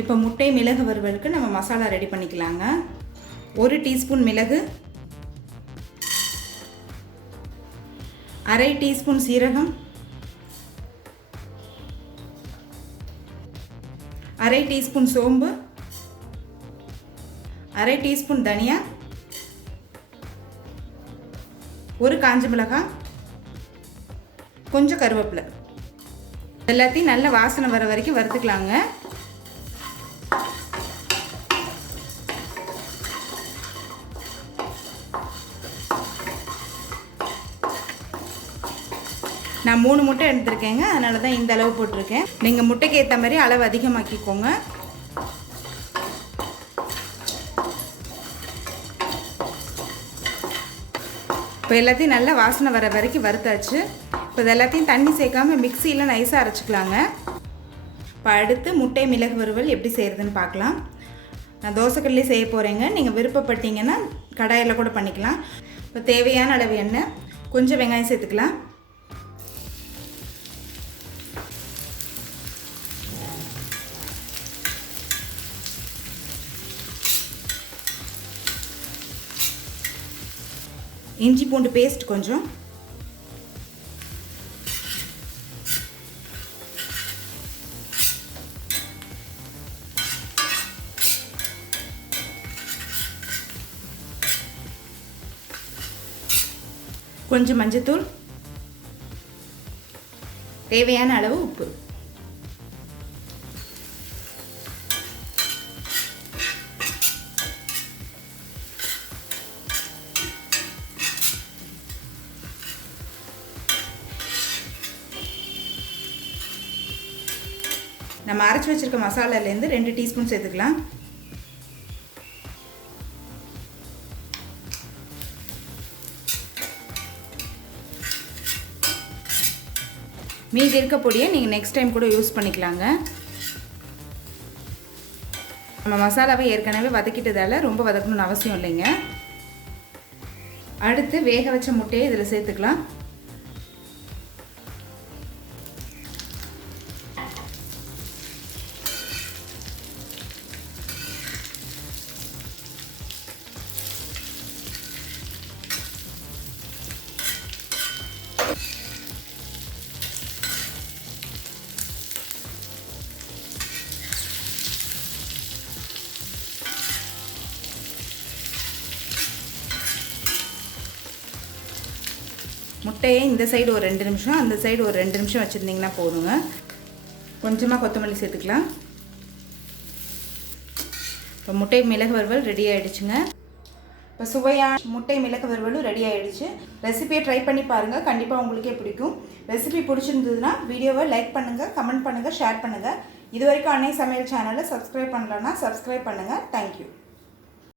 இப்போ முட்டை மிளகு வறுவலுக்கு நம்ம மசாலா ரெடி பண்ணிக்கலாங்க. 1 டீஸ்பூன் மிளகு, 1/2 டீஸ்பூன் சீரகம், 1/2 டீஸ்பூன் சோம்பு, 1/2 டீஸ்பூன் தனியா, 1 காஞ்ச மிளகாய், கொஞ்சம் கருவேப்பிலை. எல்லாத்தையும் நல்ல வாசனை வர வரைக்கும் வறுத்துக்கலாங்க. நான் 3 முட்டை எடுத்துருக்கேங்க, அதனால தான் இந்த அளவு போட்டிருக்கேன். நீங்கள் முட்டைக்கு ஏற்ற மாதிரி அளவு அதிகமாக்கிக்கோங்க. இப்போ எல்லாத்தையும் நல்லா வாசனை வர வரைக்கும் வறுத்தாச்சு. இப்போ இது எல்லாத்தையும் தண்ணி சேர்க்காமல் மிக்சியில் நைஸாக அரைச்சிக்கலாங்க. இப்போ அடுத்து முட்டை மிளகு வறுவல் எப்படி செய்கிறதுன்னு பார்க்கலாம். நான் தோசைக்கல்லே செய்ய போகிறேங்க. நீங்கள் விருப்பப்பட்டீங்கன்னா கடாயில் கூட பண்ணிக்கலாம். இப்போ தேவையான அளவு எண்ணெய், கொஞ்சம் வெங்காயம் சேர்த்துக்கலாம். இஞ்சி பூண்டு பேஸ்ட் கொஞ்சம், கொஞ்சம் மஞ்சத்தூள், தேவையான அளவு உப்பு. நம்ம அரைச்சி வச்சிருக்க மசாலாலேருந்து 2 டீஸ்பூன் சேர்த்துக்கலாம். மீதி இருக்க பொடியை நீங்கள் நெக்ஸ்ட் டைம் கூட யூஸ் பண்ணிக்கலாங்க. நம்ம மசாலாவை ஏற்கனவே வதக்கிட்டதால ரொம்ப வதக்கணும்னு அவசியம் இல்லைங்க. அடுத்து வேக வச்ச முட்டையை இதில் சேர்த்துக்கலாம். முட்டையை இந்த சைடு ஒரு 2 நிமிஷம், அந்த சைடு ஒரு 2 நிமிஷம் வச்சுருந்திங்கன்னா போதுங்க. கொஞ்சமாக கொத்தமல்லி சேர்த்துக்கலாம். இப்போ முட்டை மிளகு வறுவல் ரெடி ஆகிடுச்சுங்க. இப்போ சுவையான முட்டை மிளகு வறுவலும் ரெடி ஆகிடுச்சு. ரெசிபியை ட்ரை பண்ணி பாருங்கள், கண்டிப்பாக உங்களுக்கே பிடிக்கும். ரெசிபி பிடிச்சிருந்ததுன்னா வீடியோவை லைக் பண்ணுங்கள், கமெண்ட் பண்ணுங்கள், ஷேர் பண்ணுங்கள். இது வரைக்கும் அன்னை சமையல் சேனலை சப்ஸ்கிரைப் பண்ணலன்னா சப்ஸ்கிரைப் பண்ணுங்கள். தேங்க்யூ.